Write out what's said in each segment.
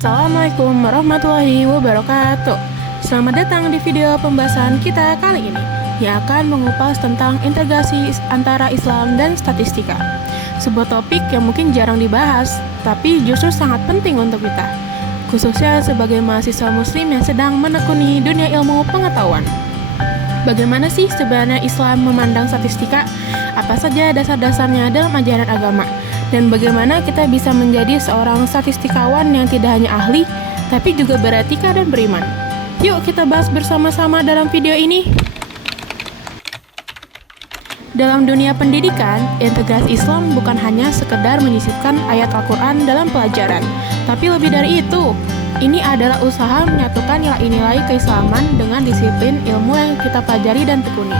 Assalamualaikum warahmatullahi wabarakatuh. Selamat datang di video pembahasan kita kali ini yang akan mengupas tentang integrasi antara Islam dan statistika. Sebuah topik yang mungkin jarang dibahas, tapi justru sangat penting untuk kita, khususnya sebagai mahasiswa muslim yang sedang menekuni dunia ilmu pengetahuan. Bagaimana sih sebenarnya Islam memandang statistika? Apa saja dasar-dasarnya dalam ajaran agama? Dan bagaimana kita bisa menjadi seorang statistikawan yang tidak hanya ahli, tapi juga beretika dan beriman? Yuk kita bahas bersama-sama dalam video ini. Dalam dunia pendidikan, integrasi Islam bukan hanya sekedar menyisipkan ayat Al-Quran dalam pelajaran, tapi lebih dari itu. Ini adalah usaha menyatukan nilai-nilai keislaman dengan disiplin ilmu yang kita pelajari dan tekuni.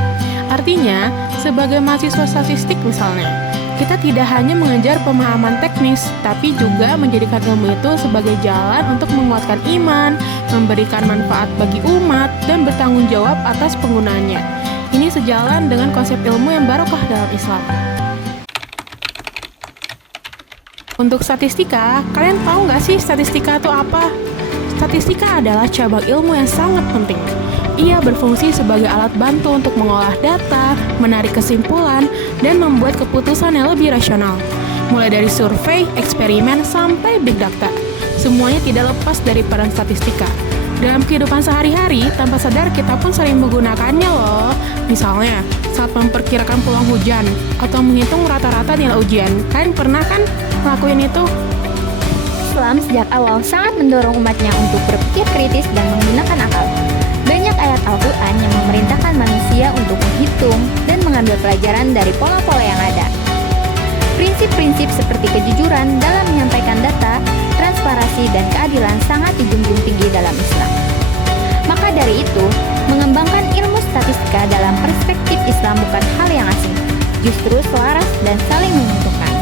Artinya, sebagai mahasiswa statistik misalnya, kita tidak hanya mengejar pemahaman teknis, tapi juga menjadikan ilmu itu sebagai jalan untuk menguatkan iman, memberikan manfaat bagi umat, dan bertanggung jawab atas penggunaannya. Ini sejalan dengan konsep ilmu yang barokah dalam Islam. Untuk statistika, kalian tahu nggak sih statistika itu apa? Statistika adalah cabang ilmu yang sangat penting. Ia berfungsi sebagai alat bantu untuk mengolah data, menarik kesimpulan, dan membuat keputusan yang lebih rasional. Mulai dari survei, eksperimen, sampai big data. Semuanya tidak lepas dari peran statistika. Dalam kehidupan sehari-hari, tanpa sadar kita pun sering menggunakannya loh. Misalnya, saat memperkirakan peluang hujan, atau menghitung rata-rata nilai ujian. Kalian pernah kan ngelakuin itu? Islam sejak awal sangat mendorong umatnya untuk berpikir kritis dan menggunakan akal. Banyak ayat Al-Quran yang memerintahkan manusia untuk menghitung dan mengambil pelajaran dari pola-pola yang ada. Prinsip-prinsip seperti kejujuran dalam menyampaikan data, transparansi, dan keadilan sangat dijunjung tinggi dalam Islam. Maka dari itu, mengembangkan ilmu statistika dalam perspektif Islam bukan hal yang asing, justru selaras dan saling menguntungkan.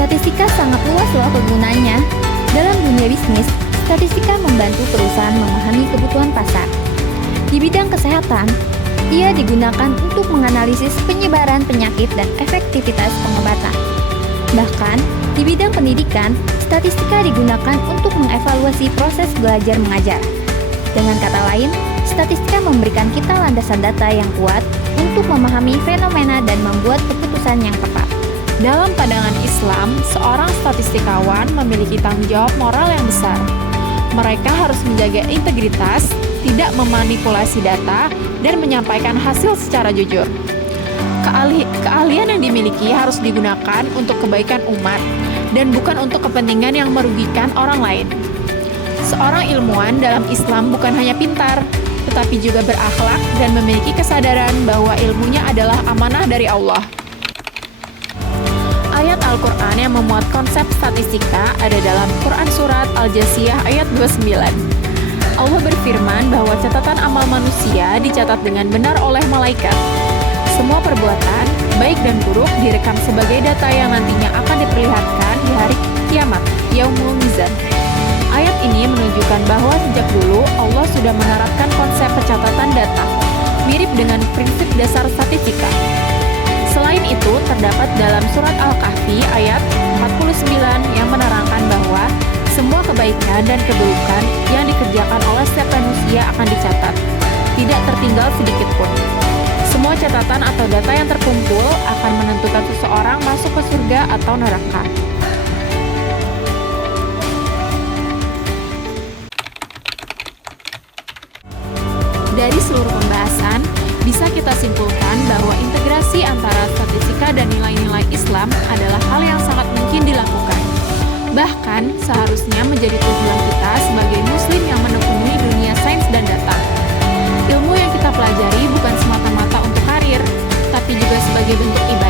Statistika sangat luas loh kegunaannya. Dalam dunia bisnis, statistika membantu perusahaan memahami kebutuhan pasar. Di bidang kesehatan, ia digunakan untuk menganalisis penyebaran penyakit dan efektivitas pengobatan. Bahkan, di bidang pendidikan, statistika digunakan untuk mengevaluasi proses belajar mengajar. Dengan kata lain, statistika memberikan kita landasan data yang kuat untuk memahami fenomena dan membuat keputusan yang tepat. Dalam pandangan Islam, seorang statistikawan memiliki tanggung jawab moral yang besar. Mereka harus menjaga integritas, tidak memanipulasi data, dan menyampaikan hasil secara jujur. Keahlian yang dimiliki harus digunakan untuk kebaikan umat, dan bukan untuk kepentingan yang merugikan orang lain. Seorang ilmuwan dalam Islam bukan hanya pintar, tetapi juga berakhlak dan memiliki kesadaran bahwa ilmunya adalah amanah dari Allah. Ayat Al-Quran yang memuat konsep statistika ada dalam Quran Surat Al-Jasiyah ayat 29. Allah berfirman bahwa catatan amal manusia dicatat dengan benar oleh malaikat. Semua perbuatan, baik dan buruk, direkam sebagai data yang nantinya akan diperlihatkan di hari kiamat, Yaumul Mizan. Ayat ini menunjukkan bahwa sejak dulu Allah sudah menerapkan konsep pencatatan data, mirip dengan prinsip dasar statistika. Selain itu, terdapat dalam surat Al-Kahfi ayat 49 yang menerangkan bahwa semua kebaikan dan keburukan yang dikerjakan oleh setiap manusia akan dicatat, tidak tertinggal sedikit pun. Semua catatan atau data yang terkumpul akan menentukan seseorang masuk ke surga atau neraka. Dari seluruh pembahasan, bisa kita simpulkan bahwa integrasi antara statistika dan nilai-nilai Islam adalah hal yang sangat mungkin dilakukan. Bahkan, seharusnya menjadi tujuan kita sebagai muslim yang menekuni dunia sains dan data. Ilmu yang kita pelajari bukan semata-mata untuk karir, tapi juga sebagai bentuk ibadah